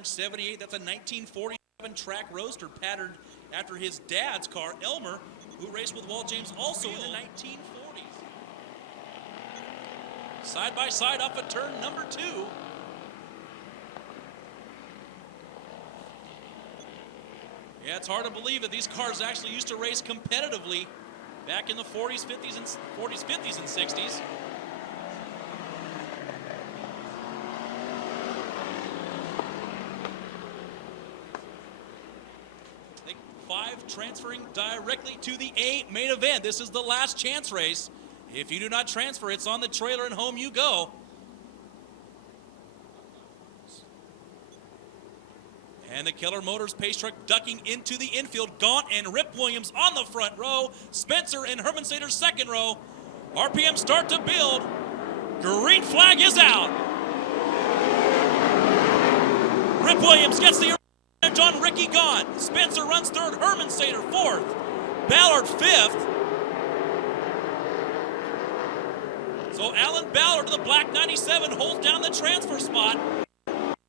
in '78. That's a 1947 track roadster patterned after his dad's car, Elmer, who raced with Walt James also in the 1940s. Side by side off of turn number 2. Yeah, it's hard to believe that these cars actually used to race competitively back in the 40s, 50s, and 60s. Transferring directly to the A main event. This is the last chance race. If you do not transfer, it's on the trailer and home you go. And the Keller Motors pace truck ducking into the infield. Gaunt and Rip Williams on the front row. Spencer and Herman Sater second row. RPM start to build. Green flag is out. Rip Williams gets the on Ricky Gaunt. Spencer runs third. Herman Sater fourth. Ballard fifth. So Alan Ballard to the black 97 holds down the transfer spot.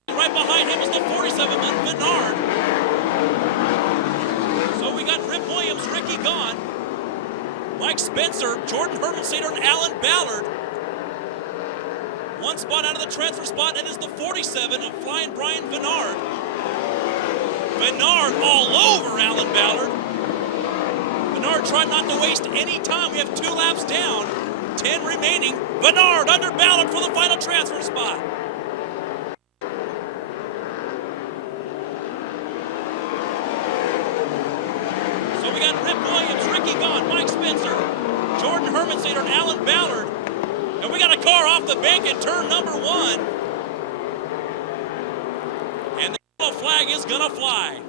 Right behind him is the 47 on Bernard. So we got Rip Williams, Ricky Gaunt, Mike Spencer, Jordan Herman Sater, and Alan Ballard. One spot out of the transfer spot, and is the 47 of Flying Brian Bernard. Bernard all over Alan Ballard. Bernard tried not to waste any time. We have 2 laps down, 10 remaining. Bernard under Ballard for the final transfer spot. So we got Rip Williams, Ricky Gaunt, Mike Spencer, Jordan Herman Sater, and Alan Ballard. And we got a car off the bank at turn number 1. Flag is gonna fly.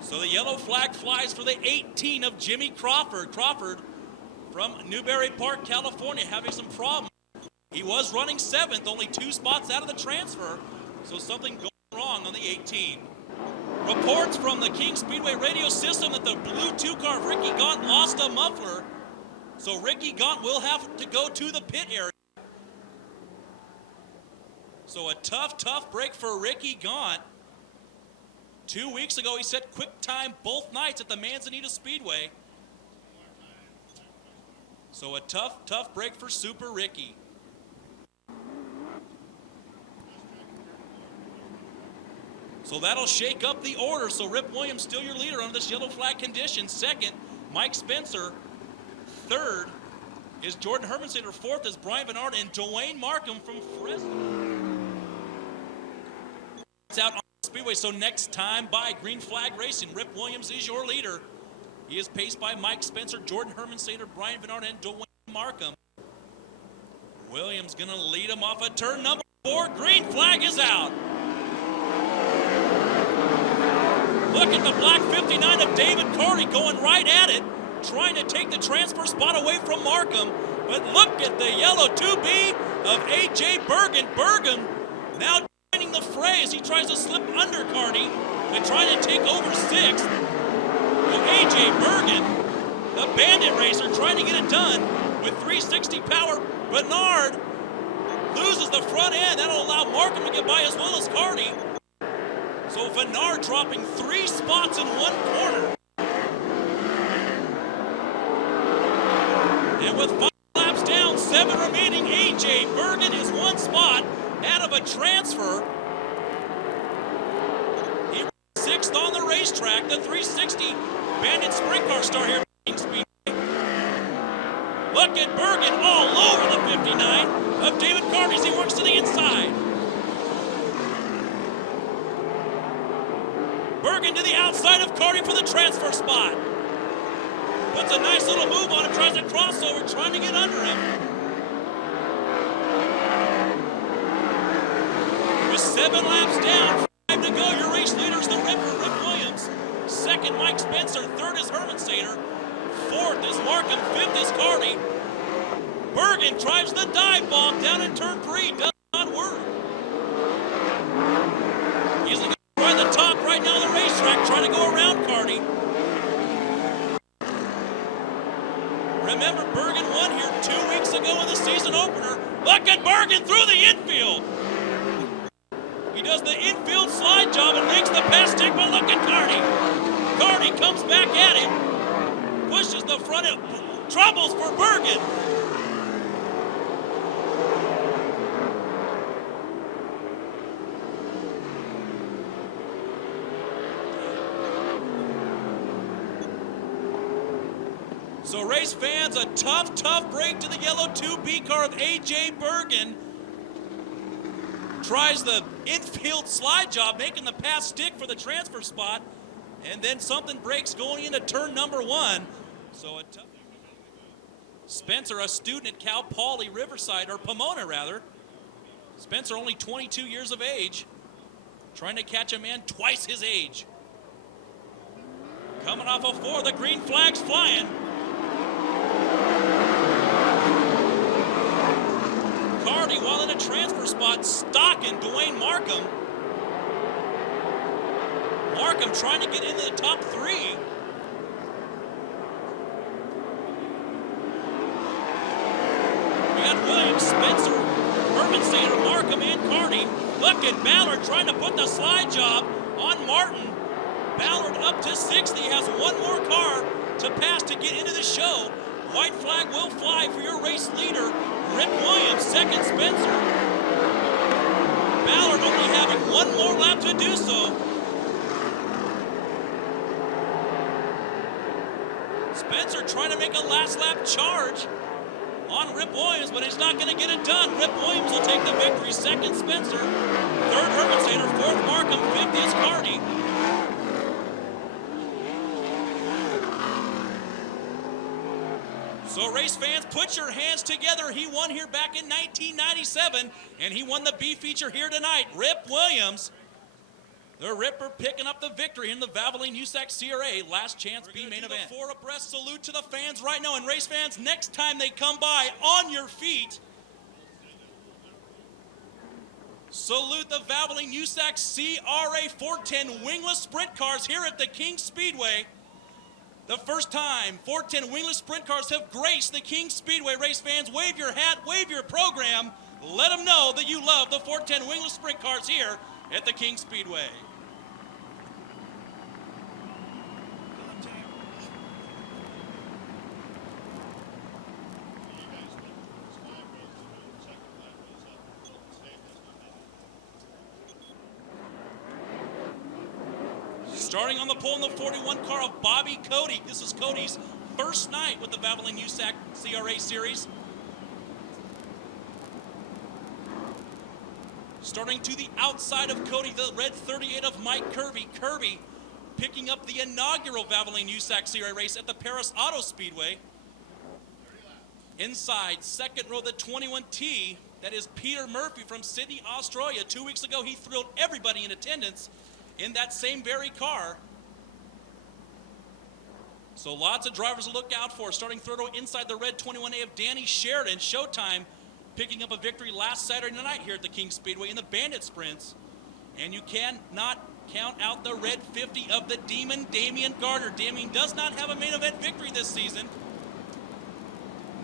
So the yellow flag flies for the 18 of Jimmy Crawford. Crawford from Newberry Park, California, having some problems. He was running 7th, only 2 spots out of the transfer, so something going wrong on the 18. Reports from the King Speedway radio system that the blue 2 car of Ricky Gaunt lost a muffler, so Ricky Gaunt will have to go to the pit area. So a tough break for Ricky Gaunt. 2 weeks ago, he set quick time both nights at the Manzanita Speedway. So a tough break for Super Ricky. So that'll shake up the order. So Rip Williams still your leader under this yellow flag condition. Second, Mike Spencer. Third is Jordan Herman Sater. Fourth is Brian Bernard and Dwayne Markham from Fresno. Out on the Speedway, so next time by Green Flag Racing, Rip Williams is your leader. He is paced by Mike Spencer, Jordan Herman Sater, Brian Bernard, and Dwayne Markham. Williams gonna lead him off at turn number 4. Green flag is out. Look at the black 59 of David Carty going right at it, trying to take the transfer spot away from Markham. But look at the yellow 2B of A.J. Bergen. Bergen now the fray as he tries to slip under Carney and trying to take over 6th. A.J. Bergen, the bandit racer, trying to get it done with 360 power. Bernard loses the front end. That'll allow Markham to get by as well as Carney. So Bernard dropping 3 spots in 1 corner. And with 5 laps down, 7 remaining, A.J. Bergen is 1 spot out of a transfer. He ran 6th on the racetrack, the 360 Bandit Sprint Car star here at Speedway. Look at Bergen all over the 59 of David Carty as he works to the inside. Bergen to the outside of Carty for the transfer spot. Puts a nice little move on him, tries to cross over, trying to get under him. With 7 laps down, 5 to go, your race leader is the Ripper, Rip Williams. Second, Mike Spencer. Third is Herman Sater. Fourth is Markham. Fifth is Carty. Bergen drives the dive bomb down in turn 3. Does not work. He's looking right at the top right now on the racetrack, trying to go around Carty. Remember, Bergen won here 2 weeks ago in the season opener. Look at Bergen through the infield. He does the infield slide job and makes the pass stick, but look at Carney. Carney comes back at him, pushes the front end, troubles for Bergen. So race fans, a tough break to the yellow 2B car of A.J. Bergen. Tries the infield slide job, making the pass stick for the transfer spot. And then something breaks going into turn number 1. So a tough... Spencer, a student at Cal Poly Riverside, or Pomona rather. Spencer only 22 years of age. Trying to catch a man twice his age. Coming off of 4, the green flag's flying. Carney, while in a transfer spot, stalking Dwayne Markham. Markham trying to get into the top 3. We got Williams, Spencer, Hermansader, Markham, and Carney. Look at Ballard trying to put the slide job on Martin. Ballard up to 60, has one more car to pass to get into the show. White flag will fly for your race leader, Rip Williams, second Spencer. Ballard only having one more lap to do so. Spencer trying to make a last lap charge on Rip Williams, but he's not going to get it done. Rip Williams will take the victory, second Spencer, third Hermansader, fourth Markham, fifth is Carney. So race fans, put your hands together. He won here back in 1997, and he won the B feature here tonight. Rip Williams, the Ripper, picking up the victory in the Valvoline USAC CRA Last Chance B main event. 4 abreast salute to the fans right now, and race fans, next time they come by, on your feet, salute the Valvoline USAC CRA 410 wingless sprint cars here at the King Speedway. The first time 410 wingless sprint cars have graced the King Speedway. Race fans, wave your hat, wave your program. Let them know that you love the 410 wingless sprint cars here at the King Speedway. Starting on the pole in the 41 car of Bobby Cody. This is Cody's first night with the Valvoline USAC CRA Series. Starting to the outside of Cody, the red 38 of Mike Kirby. Kirby picking up the inaugural Valvoline USAC CRA race at the Paris Auto Speedway. Inside, second row, the 21T. That is Peter Murphy from Sydney, Australia. 2 weeks ago, he thrilled everybody in attendance in that same very car. So lots of drivers to look out for. Starting third row inside the red 21A of Danny Sheridan. Showtime picking up a victory last Saturday night here at the King Speedway in the Bandit Sprints. And you cannot count out the red 50 of the Demon, Damian Gardner. Damian does not have a main event victory this season.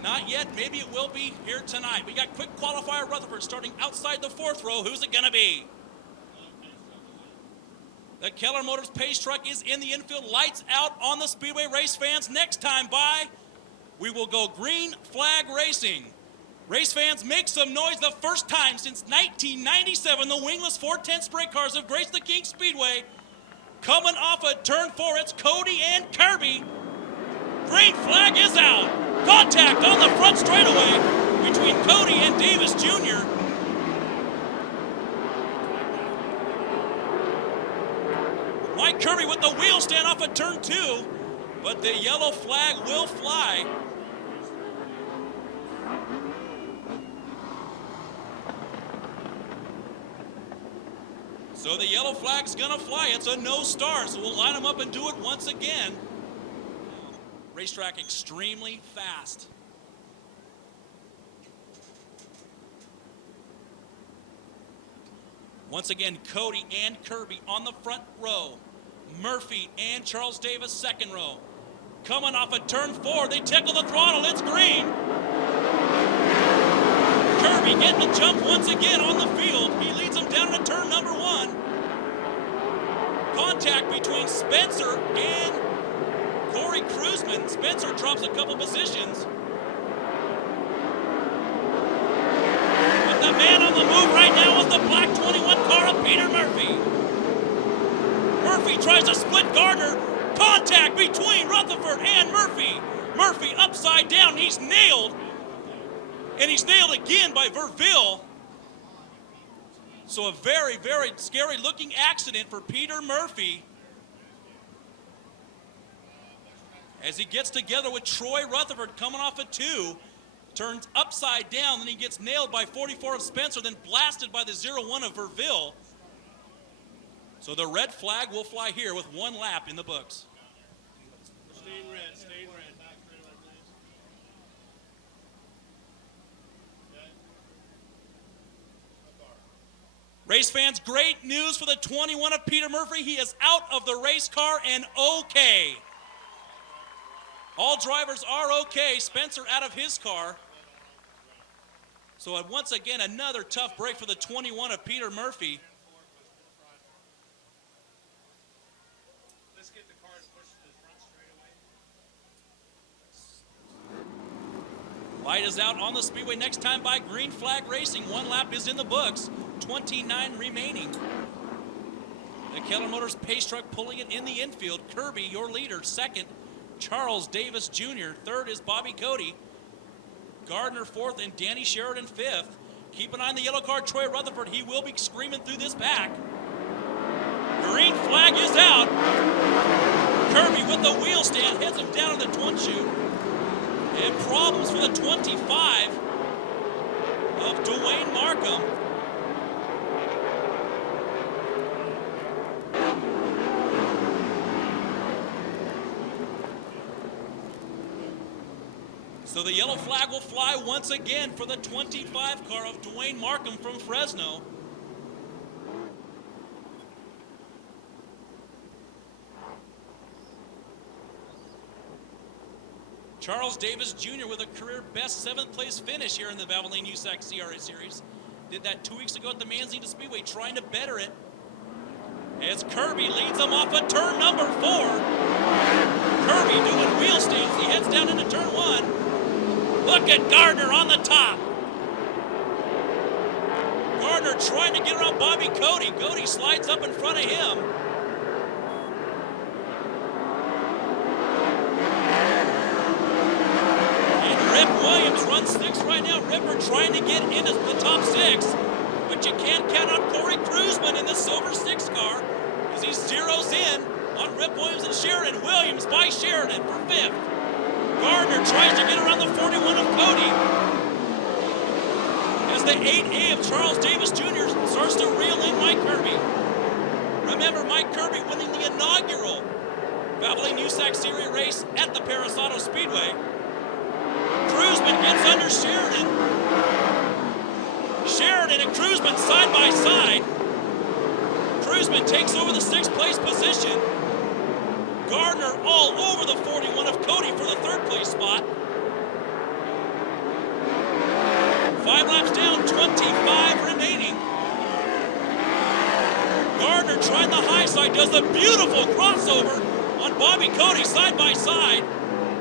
Not yet. Maybe it will be here tonight. We got quick qualifier Rutherford starting outside the fourth row. Who's it going to be? The Keller Motors Pace Truck is in the infield. Lights out on the Speedway. Race fans, next time by, we will go green flag racing. Race fans, make some noise. The first time since 1997, the wingless 410 sprint cars have graced the King Speedway. Coming off of turn 4, it's Cody and Kirby. Green flag is out. Contact on the front straightaway between Cody and Davis Jr. Mike Kirby with the wheel stand off of turn 2, but the yellow flag will fly. So the yellow flag's gonna fly. It's a no star, so we'll line them up and do it once again. Racetrack extremely fast. Once again, Cody and Kirby on the front row. Murphy and Charles Davis second row. Coming off of turn 4, they tickle the throttle, it's green. Kirby getting the jump once again on the field. He leads them down to turn number 1. Contact between Spencer and Corey Kruzman. Spencer drops a couple positions. But the man on the move right now is the black 21 car of Peter Murphy. Murphy tries to split Gardner. Contact between Rutherford and Murphy. Murphy upside down. He's nailed. And he's nailed again by Verville. So a very, very scary looking accident for Peter Murphy as he gets together with Troy Rutherford coming off a 2. Turns upside down, then he gets nailed by 44 of Spencer, then blasted by the 01 of Verville. So the red flag will fly here with 1 lap in the books. Stay red, stay red. Race fans, great news for the 21 of Peter Murphy. He is out of the race car and okay. All drivers are okay. Spencer out of his car. So once again, another tough break for the 21 of Peter Murphy. Let's get the cars pushed to the front straightaway. Light is out on the speedway. Next time by Green Flag Racing. 1 lap is in the books. 29 remaining. The Keller Motors pace truck pulling it in the infield. Kirby, your leader. Second, Charles Davis Jr. Third is Bobby Cody. Gardner fourth and Danny Sheridan fifth. Keep an eye on the yellow car, Troy Rutherford. He will be screaming through this pack. Green flag is out. Kirby with the wheel stand heads him down in the twin chute. And problems for the 25 of Dwayne Markham. So the yellow flag will fly once again for the 25 car of Dwayne Markham from Fresno. Charles Davis Jr. with a career best 7th place finish here in the Valvoline USAC CRA Series. Did that 2 weeks ago at the Manzini Speedway, trying to better it. As Kirby leads him off of turn number 4. Kirby doing wheel stands. He heads down into turn 1. Look at Gardner on the top. Gardner trying to get around Bobby Cody. Cody slides up in front of him. And Rip Williams runs 6th right now. Ripper trying to get into the top 6. But you can't count on Corey Kruzman in the silver 6 car as he zeroes in on Rip Williams and Sheridan. Williams by Sheridan for 5th. Gardner tries to get around the 41 of Cody as the 8A of Charles Davis Jr. starts to reel in Mike Kirby. Remember, Mike Kirby winning the inaugural Valvoline USAC Series race at the Paris Auto Speedway. Kruzman gets under Sheridan. Sheridan and Kruzman side by side. Kruzman takes over the 6th place position. Gardner all over the 41 of Cody for the 3rd place spot. 5 laps down, 25 remaining. Gardner trying the high side, does a beautiful crossover on Bobby Cody side by side.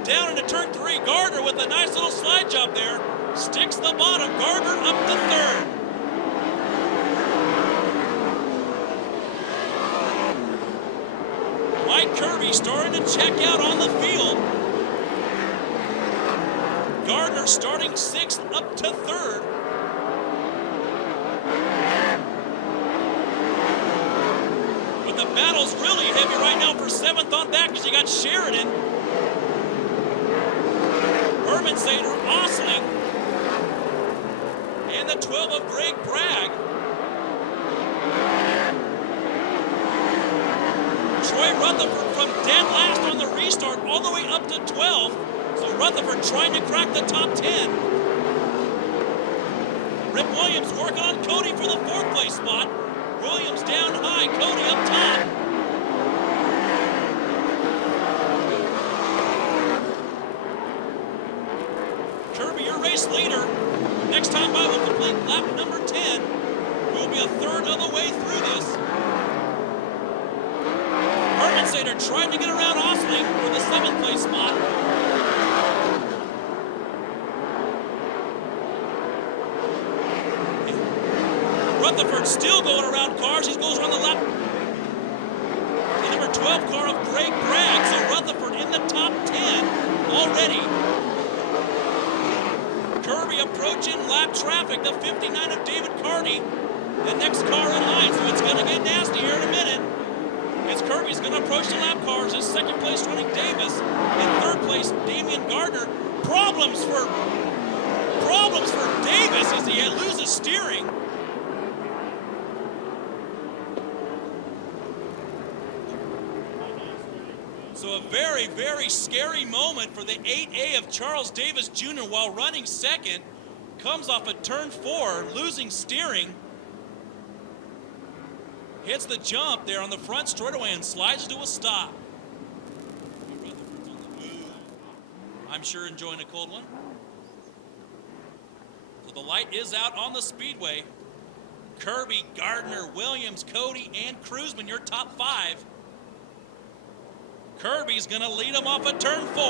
Down into turn 3, Gardner with a nice little slide job there. Sticks the bottom, Gardner up to 3rd. Mike Kirby starting to check out on the field. Gardner starting 6th up to 3rd. But the battle's really heavy right now for 7th on back because you got Sheridan, Hermansader, Osling, and the 12 of Greg Bragg. Troy Rutherford from dead last on the restart all the way up to 12th. So Rutherford trying to crack the top 10. Rip Williams working on Cody for the 4th place spot. Williams down high, Cody up top. Kirby, your race leader. Next time by, we'll complete lap number 10. We'll be a third of the way through this. Hermansader trying to get around Osling for the 7th place spot. Rutherford still going around cars. He goes around the lap. The number 12 car of Greg Bragg. So Rutherford in the top 10 already. Kirby approaching lap traffic. The 59 of David Carty. The next car in line. So it's going to get nasty here in a minute. As Kirby's going to approach the lap cars. His 2nd place running Davis. In 3rd place, Damian Gardner. Problems for Davis as he loses steering. So a very, very scary moment for the 8A of Charles Davis Jr. while running 2nd. Comes off at turn 4, losing steering. Hits the jump there on the front straightaway and slides to a stop. I'm sure enjoying a cold one. So the light is out on the Speedway. Kirby, Gardner, Williams, Cody, and Kruzman, your top 5. Kirby's going to lead him off at turn 4.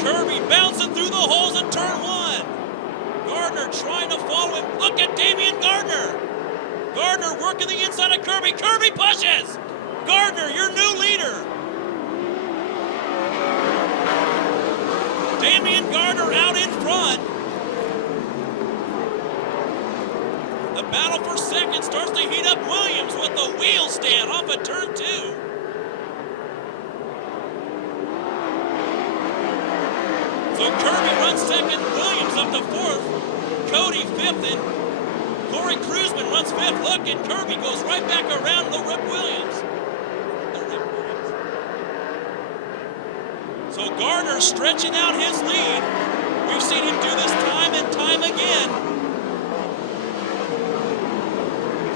Kirby bouncing through the holes at turn 1. Gardner trying to follow him. Look at Damian Gardner. Gardner working the inside of Kirby. Kirby pushes. Gardner, your new leader. Damian Gardner out in front. The battle for 2nd starts to heat up. Williams with the wheel stand off of turn 2. So Kirby runs 2nd, Williams up to 4th, Cody 5th, and Corey Kruzman runs 5th. Look, and Kirby goes right back around the Rip Williams. So Gardner stretching out his lead. We've seen him do this time and time again.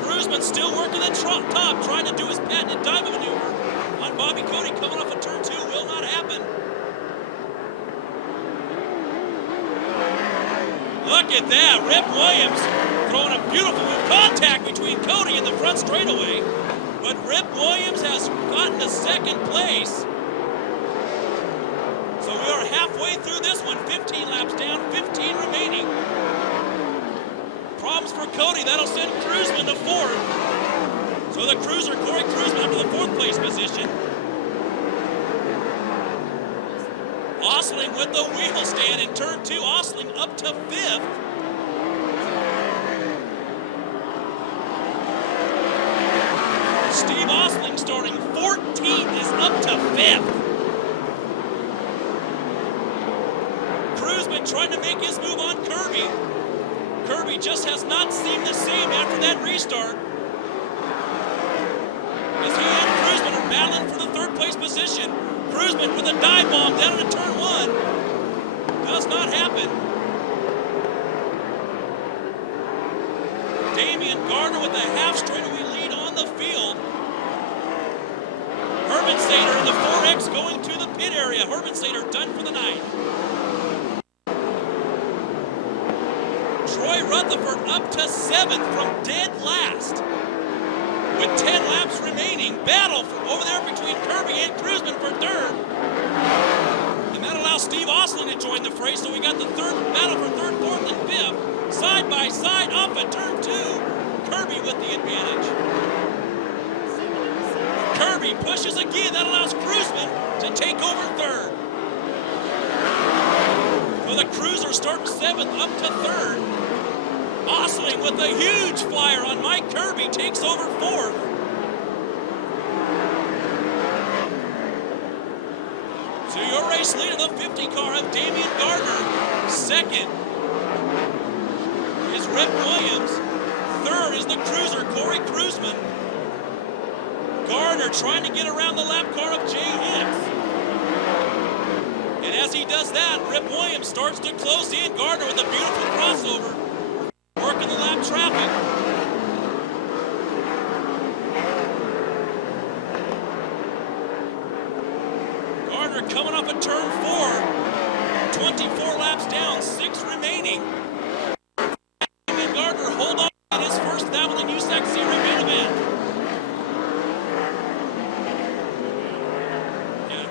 Kruzman still working the top, trying to do his patented dive maneuver on Bobby Cody coming off of turn 2. Will not happen. Look at that, Rip Williams throwing a beautiful contact between Cody and the front straightaway. But Rip Williams has gotten to 2nd place. So we are halfway through this one, 15 laps down, 15 remaining. Problems for Cody, that'll send Kruzman to 4th. So the cruiser, Corey Kruzman, up to the 4th place position. Osling with the wheel stand in turn 2. Osling up to 5th. Steve Osling starting 14th is up to 5th. Kruzman trying to make his move on Kirby. Kirby just has not seemed the same after that restart. As he and Kruzman are battling for the 3rd place position. Kruzman with a dive bomb down into turn 1. Does not happen. Damian Gardner with a half straightaway lead on the field. Hermansader in the 4X going to the pit area. Hermansader done for the night. Troy Rutherford up to 7th from dead last. With 10 laps remaining, battle over there between Kirby and Kruzman for 3rd. And that allows Steve Osling to join the fray, so we got the battle for 3rd, 4th, and 5th. Side by side off at turn 2. Kirby with the advantage. Kirby pushes again, that allows Kruzman to take over 3rd. So the cruiser starting 7th up to 3rd. Osling with a huge flyer on Mike Kirby takes over 4th. So your race leader, the 50 car of Damian Gardner. 2nd is Rip Williams. 3rd is the cruiser, Corey Kruzman. Gardner trying to get around the lap car of Jay Hicks. And as he does that, Rip Williams starts to close in. Gardner with a beautiful crossover. Working the lap traffic. Gardner coming off a turn 4. 24 laps down, 6 remaining. Damian Gardner hold on in his first Valvoline USAC CRA main event. Yeah.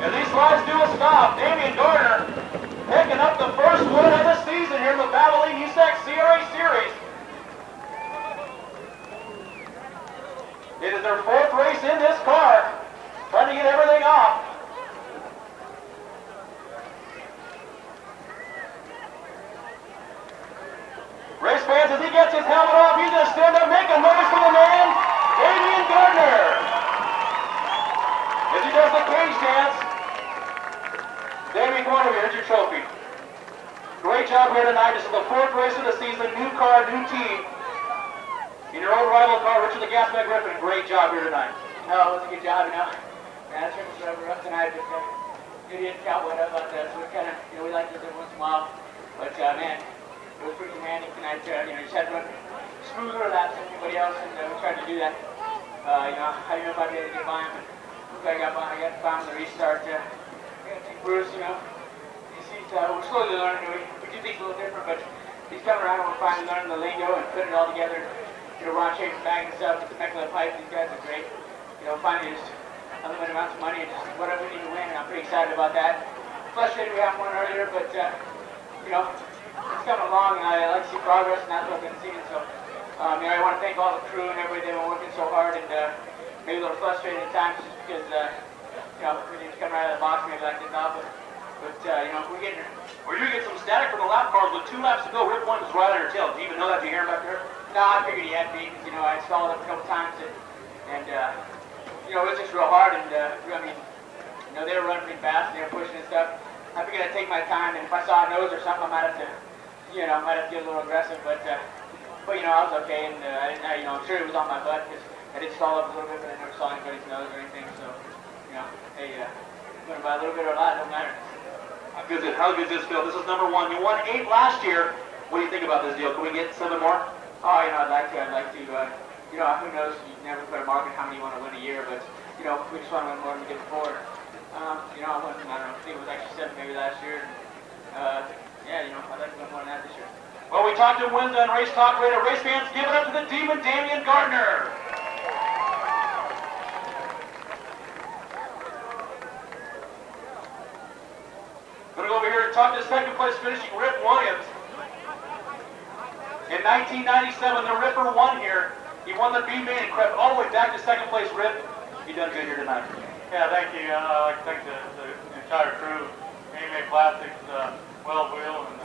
And these slides do a stop. Damian Gardner picking up the first win of the season here in the Valvoline USAC CRA Series. It is their 4th race in this car, trying to get everything off. Race fans, as he gets his helmet off, he's going to stand up, make a noise for the man, Damian Gardner. As he does the cage dance. Damian, come on over here. Here's your trophy. Great job here tonight. This is the 4th race of the season. New car, new team. In your old rival car, Richard the Gasbag Griffin. Great job here tonight. No, it was a good job, you know. Man, it took us rough tonight, but you didn't count what about that, so we kind of, we like this every once in a while. But, man, it was pretty demanding tonight. You just had to run smoother laps than anybody else, and we tried to do that. I don't know if I'd be able to get by him, but I got by him the restart. Bruce, he seems, we're slowly learning. We do things a little different, but he's coming around and we're finally learning the lingo and putting it all together. Ron Chapin's bagging stuff with the Mecca pipe. These guys are great. Finally just unlimited amounts of money and just whatever we need to win, and I'm pretty excited about that. Frustrated we haven't won earlier, but, it's coming along, and I like to see progress, and that's what I've been seeing. So, I want to thank all the crew and everybody. They've been working so hard, and maybe a little frustrated at times just because, everything's coming out of the box maybe like they thought, but we're getting there. Well, you get some static from the lap cars with 2 laps to go. Rip 1 was right on your tail. Do you even know that? Do you hear him back there? No, I figured he had me because, I stalled up a couple times, and it was just real hard, and, they were running pretty fast, and they were pushing and stuff. I figured I'd take my time, and if I saw a nose or something, I might have to, get a little aggressive, but I was okay, and I'm sure it was on my butt, because I did stall up a little bit, but I never saw anybody's nose or anything, so, hey, went by a little bit or a lot, don't matter. How good does this feel? This is number 1. You won 8 last year. What do you think about this deal? Can we get 7 more? Oh, I'd like to, who knows, you never put a mark on how many you want to win a year, but, we just want to win more than we did before. I won, I think it was actually 7 maybe last year. I'd like to win more than that this year. Well, we talked to Wednesday on Race Talk Radio. Race fans, give it up to the Demon, Damian Gardner. Going to go over here and talk to second place finishing Rip Williams. In 1997, the Ripper won here. He won the B main and crept all the way back to second place. Rip, you done good here tonight. Yeah, thank you. I'd like to thank the entire crew, Anime Plastics, Weld Wheel, and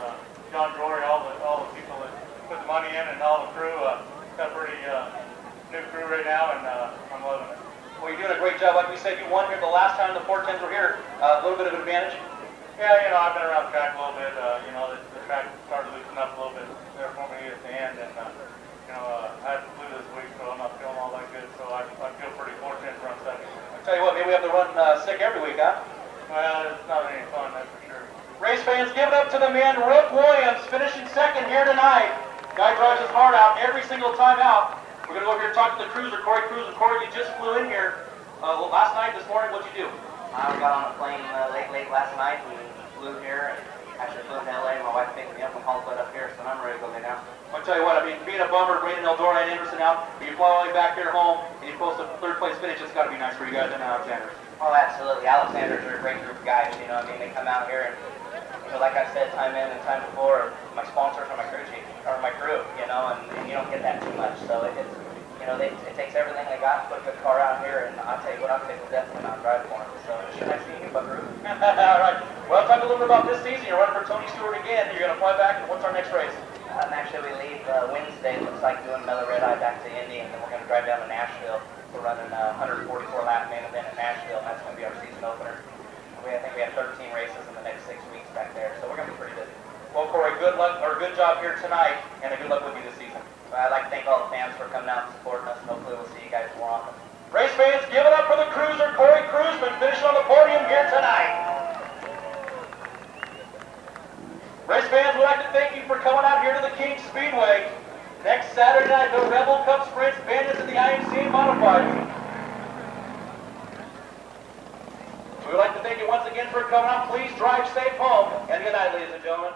John Jory, all the people that put the money in, and all the crew. Got a pretty new crew right now, and I'm loving it. Well, you're doing a great job. Like we said, you won here the last time the 410s were here. A little bit of an advantage. Yeah, I've been around the track a little bit. The track started loosening up a little bit there for me at the end, and I had the flu this week, so I'm not feeling all that good. So I feel pretty fortunate to run second. sick every week, huh? Well, it's not any fun, that's for sure. Race fans, give it up to the man, Rick Williams, finishing second here tonight. Guy drives his heart out every single time out. We're going to go over here and talk to the cruiser, Corey Cruz. And Corey, you just flew in here last night, this morning. What'd you do? I got on a plane late last night and flew here. And actually flew to LA. My wife picked me up from Hanford up here, so I'm ready to go lay down. I'll tell you what, I mean, being a bummer, bringing Eldora and Anderson out, but you fly all the way back here home, and you post a third place finish, it's got to be nice for you guys and Alexander. Oh, absolutely. Alexanders are a great group of guys, you know. I mean, they come out here and, you know, like I said, time in and time before, my sponsors are my crew chief, or my crew, you know, and you don't get that too much. So it's, you know, it takes everything they got to put a good car out here, and I'll tell you what, I'll take a definitely not drive for them. So should I see you, Buckaroo? All right. Well, talk a little bit about this season. You're running for Tony Stewart again. You're going to fly back, and what's our next race? Actually, we leave Wednesday. Looks like doing another red eye back to Indy, and then we're going to drive down to Nashville. We're running a 144 lap main event in Nashville, and that's going to be our season opener. I think we have 13 races in the next 6 weeks back there, so we're going to be pretty busy. Well, Corey, good luck, or good job here tonight, and good luck with you this season. I'd like to thank all the fans for coming out and supporting us, and hopefully we'll see you guys more often. Race fans, give it up for the cruiser, Corey Cruzman, finishing on the podium here tonight. Race fans, we'd like to thank you for coming out here to the King Speedway. Next Saturday night, the Rebel Cup Sprints, Bandits, and the IMCA Modifieds. We would like to thank you once again for coming out. Please drive safe home. And good night, ladies and gentlemen.